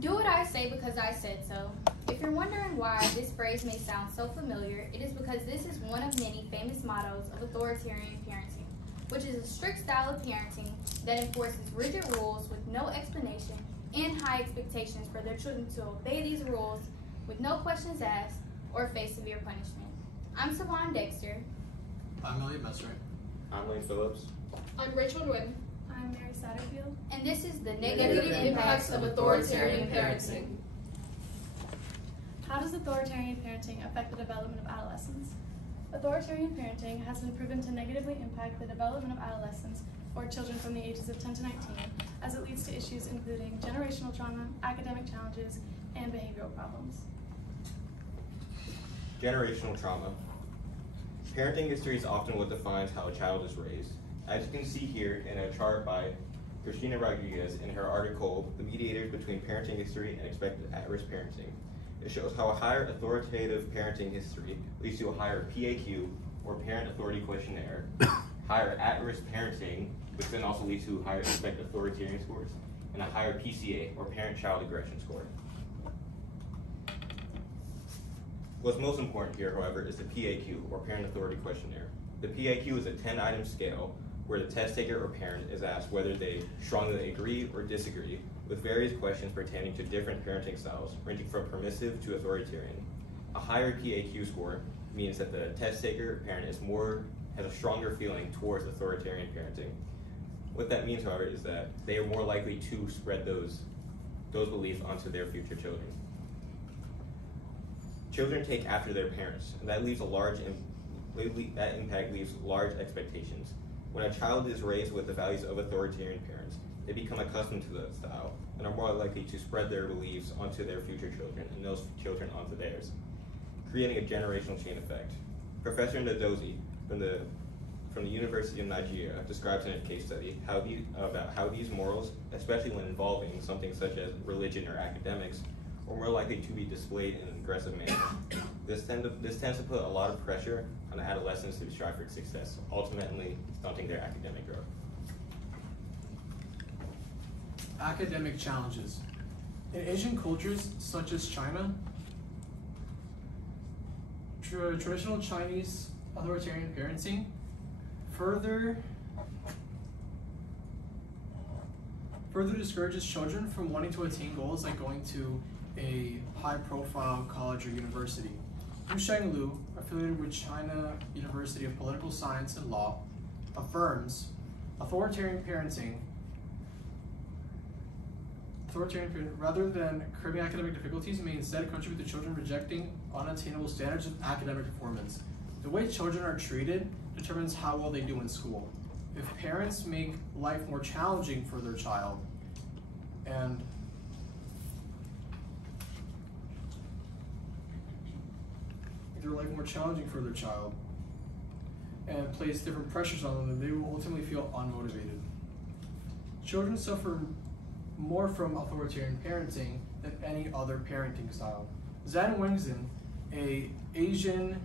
Do what I say because I said so. If you're wondering why this phrase may sound so familiar, it is because this is one of many famous mottos of authoritarian parenting, which is a strict style of parenting that enforces rigid rules with no explanation and high expectations for their children to obey these rules with no questions asked or face severe punishment. I'm Savon Dexter. I'm Elliot Messer. I'm Lane Phillips. I'm Rachel Nguyen. I'm Mary Satterfield. And this is the Negative Impacts of Authoritarian Parenting. How does authoritarian parenting affect the development of adolescents? Authoritarian parenting has been proven to negatively impact the development of adolescents or children from the ages of 10 to 19, as it leads to issues including generational trauma, academic challenges, and behavioral problems. Generational trauma. Parenting history is often what defines how a child is raised. As you can see here in a chart by Christina Rodriguez in her article, The Mediators Between Parenting History and Expected At-Risk Parenting, it shows how a higher authoritative parenting history leads to a higher PAQ, or Parent Authority Questionnaire, higher at-risk parenting, which then also leads to higher expected authoritarian scores, and a higher PCA, or Parent-Child Aggression score. What's most important here, however, is the PAQ, or Parent Authority Questionnaire. The PAQ is a 10-item scale where the test taker or parent is asked whether they strongly agree or disagree with various questions pertaining to different parenting styles, ranging from permissive to authoritarian. A higher PAQ score means that the test taker or parent has a stronger feeling towards authoritarian parenting. What that means, however, is that they are more likely to spread those beliefs onto their future children. Children take after their parents, and that impact leaves large expectations. When a child is raised with the values of authoritarian parents, they become accustomed to that style and are more likely to spread their beliefs onto their future children and those children onto theirs, creating a generational chain effect. Professor Ndozi from the University of Nigeria describes in a case study about how these morals, especially when involving something such as religion or academics, are more likely to be displayed in an aggressive manner. This tends to put a lot of pressure on adolescents to strive for success, ultimately stunting their academic growth. Academic challenges. In Asian cultures such as China, traditional Chinese authoritarian parenting further discourages children from wanting to attain goals like going to a high-profile college or university. Yu Shenglu, affiliated with China University of Political Science and Law, affirms authoritarian parenting, rather than curbing academic difficulties, may instead contribute to children rejecting unattainable standards of academic performance. The way children are treated determines how well they do in school. If parents make life more challenging for their child and place different pressures on them, then they will ultimately feel unmotivated. Children suffer more from authoritarian parenting than any other parenting style. Zhan Wengzhen, an Asian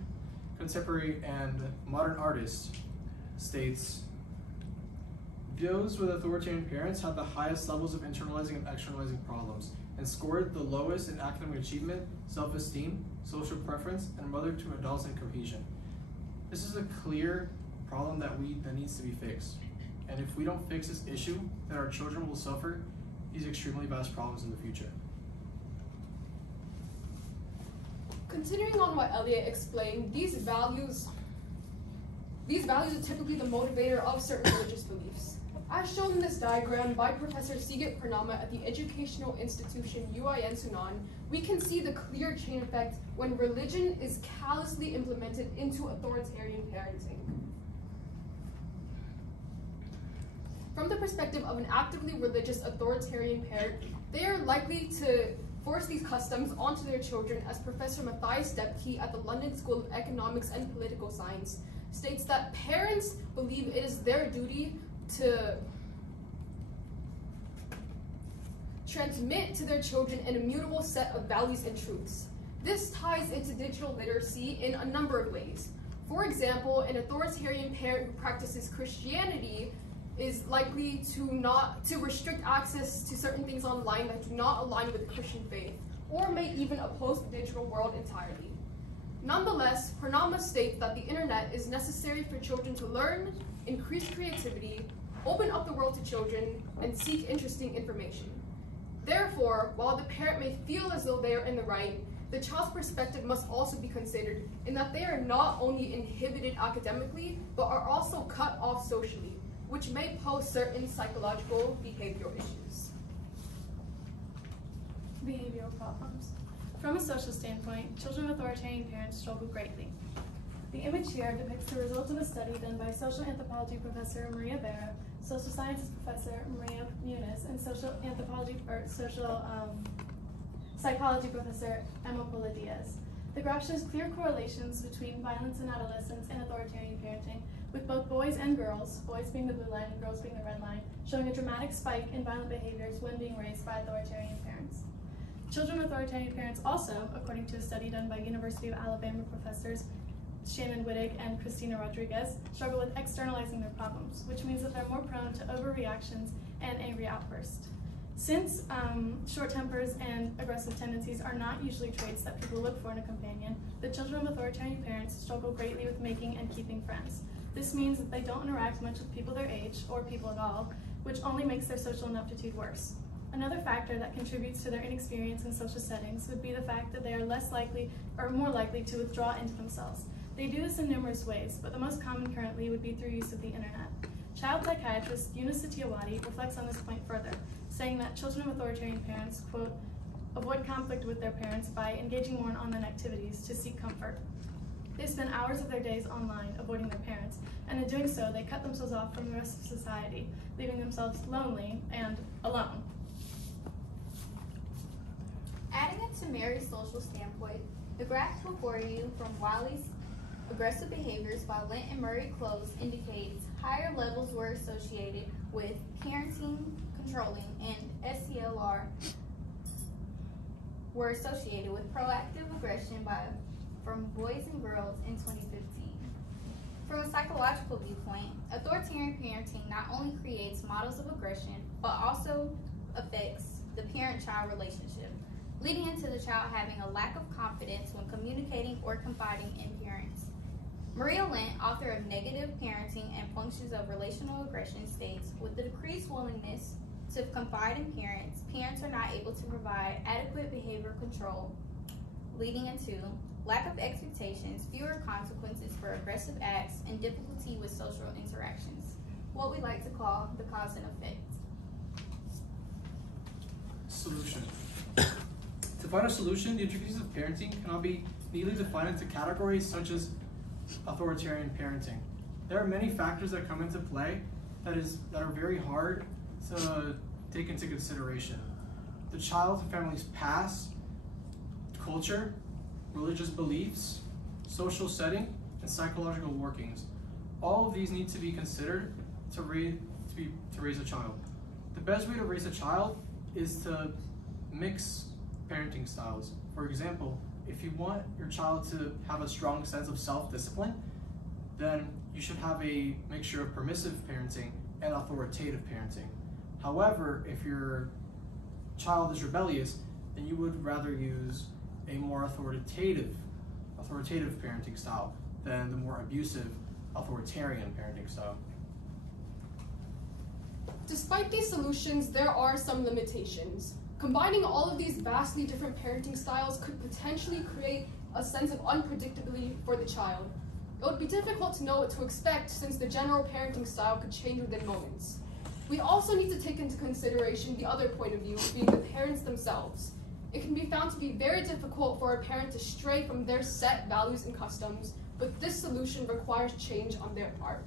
contemporary and modern artist, states, those with authoritarian parents have the highest levels of internalizing and externalizing problems and scored the lowest in academic achievement, self-esteem, social preference, and mother to adolescent cohesion. This is a clear problem that needs to be fixed. And if we don't fix this issue, then our children will suffer these extremely vast problems in the future. Continuing on what Elliot explained, these values are typically the motivator of certain religious beliefs. As shown in this diagram by Professor Sigit Purnama at the educational institution UIN Sunan, we can see the clear chain effect when religion is callously implemented into authoritarian parenting. From the perspective of an actively religious authoritarian parent, they are likely to force these customs onto their children, as Professor Matthias Debke at the London School of Economics and Political Science states that parents believe it is their duty to transmit to their children an immutable set of values and truths. This ties into digital literacy in a number of ways. For example, an authoritarian parent who practices Christianity is likely to restrict access to certain things online that do not align with the Christian faith, or may even oppose the digital world entirely. Nonetheless, Purnama states that the internet is necessary for children to learn, increase creativity, open up the world to children, and seek interesting information. Therefore, while the parent may feel as though they are in the right, the child's perspective must also be considered in that they are not only inhibited academically, but are also cut off socially, which may pose certain psychological behavioral issues. Behavioral problems. From a social standpoint, children of authoritarian parents struggle greatly. The image here depicts the results of a study done by social anthropology professor Maria Vera, social sciences professor Maria Muniz, and social psychology professor Emma Pola Diaz. The graph shows clear correlations between violence in adolescence and authoritarian parenting, with both boys and girls, boys being the blue line and girls being the red line, showing a dramatic spike in violent behaviors when being raised by authoritarian parents. Children of authoritarian parents also, according to a study done by University of Alabama professors Shannon Wittig and Christina Rodriguez, struggle with externalizing their problems, which means that they're more prone to overreactions and angry outbursts. Since short tempers and aggressive tendencies are not usually traits that people look for in a companion, the children of authoritarian parents struggle greatly with making and keeping friends. This means that they don't interact much with people their age, or people at all, which only makes their social inaptitude worse. Another factor that contributes to their inexperience in social settings would be the fact that they are less likely, or more likely, to withdraw into themselves. They do this in numerous ways, but the most common currently would be through use of the internet. Child psychiatrist Eunice Satiawati reflects on this point further, saying that children of authoritarian parents, quote, avoid conflict with their parents by engaging more in online activities to seek comfort. They spend hours of their days online avoiding their parents, and in doing so, they cut themselves off from the rest of society, leaving themselves lonely and alone. Adding it to Mary's social standpoint, the graph before you from Wiley's aggressive behaviors by Lent and Murray Close indicates higher levels were associated with parenting, controlling, and SCLR were associated with proactive aggression from boys and girls in 2015. From a psychological viewpoint, authoritarian parenting not only creates models of aggression, but also affects the parent-child relationship, leading into the child having a lack of confidence when communicating or confiding in parents. Maria Lent, author of Negative Parenting and Functions of Relational Aggression, states, with the decreased willingness to confide in parents, parents are not able to provide adequate behavioral control, leading into lack of expectations, fewer consequences for aggressive acts, and difficulty with social interactions, what we like to call the cause and effect. Solution. To find a solution, the intricacies of parenting cannot be neatly defined into categories such as authoritarian parenting. There are many factors that come into play that are very hard to take into consideration. The child's and family's past, culture, religious beliefs, social setting, and psychological workings. All of these need to be considered to raise a child. The best way to raise a child is to mix parenting styles. For example, if you want your child to have a strong sense of self-discipline, then you should have a mixture of permissive parenting and authoritative parenting. However, if your child is rebellious, then you would rather use a more authoritative parenting style than the more abusive authoritarian parenting style. Despite these solutions, there are some limitations. Combining all of these vastly different parenting styles could potentially create a sense of unpredictability for the child. It would be difficult to know what to expect since the general parenting style could change within moments. We also need to take into consideration the other point of view, being the parents themselves. It can be found to be very difficult for a parent to stray from their set values and customs, but this solution requires change on their part.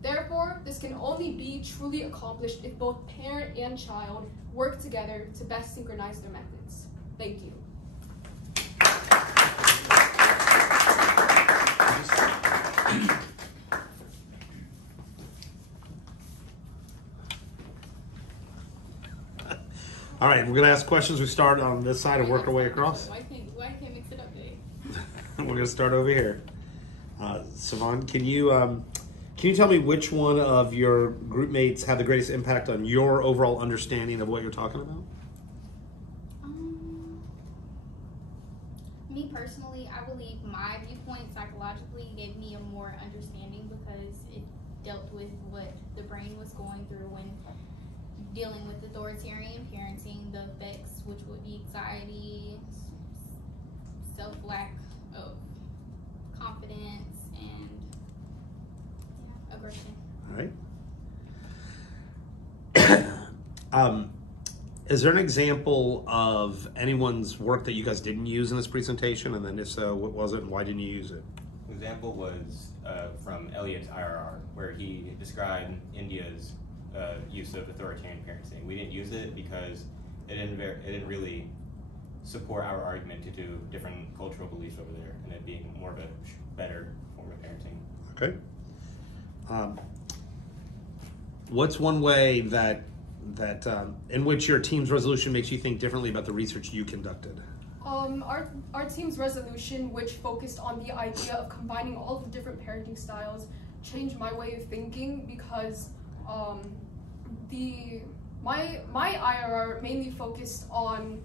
Therefore, this can only be truly accomplished if both parent and child work together to best synchronize their methods. Thank you. All right, we're going to ask questions. We start on this side and work our way across. Why can't mix it up, Dave? We're going to start over here. Savon, can you Can you tell me which one of your group mates had the greatest impact on your overall understanding of what you're talking about? Me personally, I believe my viewpoint psychologically gave me a more understanding because it dealt with what the brain was going through when dealing with authoritarian parenting, the effects, which would be anxiety, lack of confidence, and aggression. All right. Is there an example of anyone's work that you guys didn't use in this presentation? And then if so, what was it and why didn't you use it? An example was from Elliot's IRR, where he described India's use of authoritarian parenting. We didn't use it because it didn't really support our argument to do different cultural beliefs over there, and it being more of a better form of parenting. Okay. What's one way that in which your team's resolution makes you think differently about the research you conducted? Our team's resolution, which focused on the idea of combining all the different parenting styles, changed my way of thinking because my IRR mainly focused on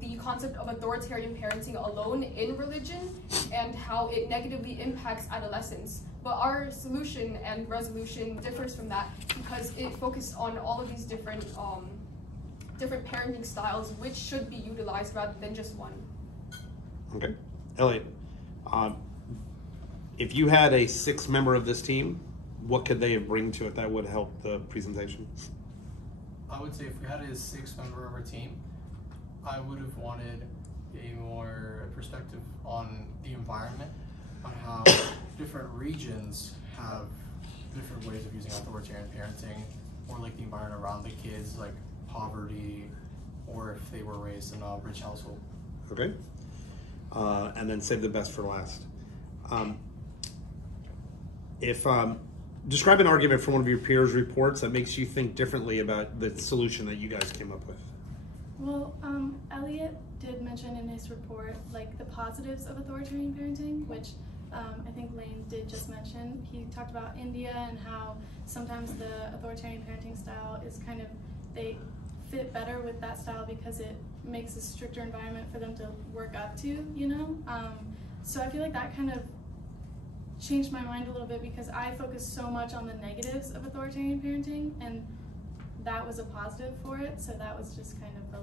the concept of authoritarian parenting alone in religion and how it negatively impacts adolescents. But our solution and resolution differs from that because it focused on all of these different parenting styles which should be utilized rather than just one. Okay. Elliot, if you had a sixth member of this team, what could they bring to it that would help the presentation? I would say if we had a sixth member of our team, I would have wanted a more perspective on the environment, on how different regions have different ways of using authoritarian parenting, or like the environment around the kids, like poverty, or if they were raised in a rich household. Okay. And then save the best for last. Describe an argument from one of your peers' reports that makes you think differently about the solution that you guys came up with. Well, Elliot did mention in his report like the positives of authoritarian parenting, which I think Lane did just mention. He talked about India and how sometimes the authoritarian parenting style is kind of, they fit better with that style because it makes a stricter environment for them to work up to, you know? So I feel like that kind of changed my mind a little bit because I focused so much on the negatives of authoritarian parenting, and that was a positive for it, so that was just kind of a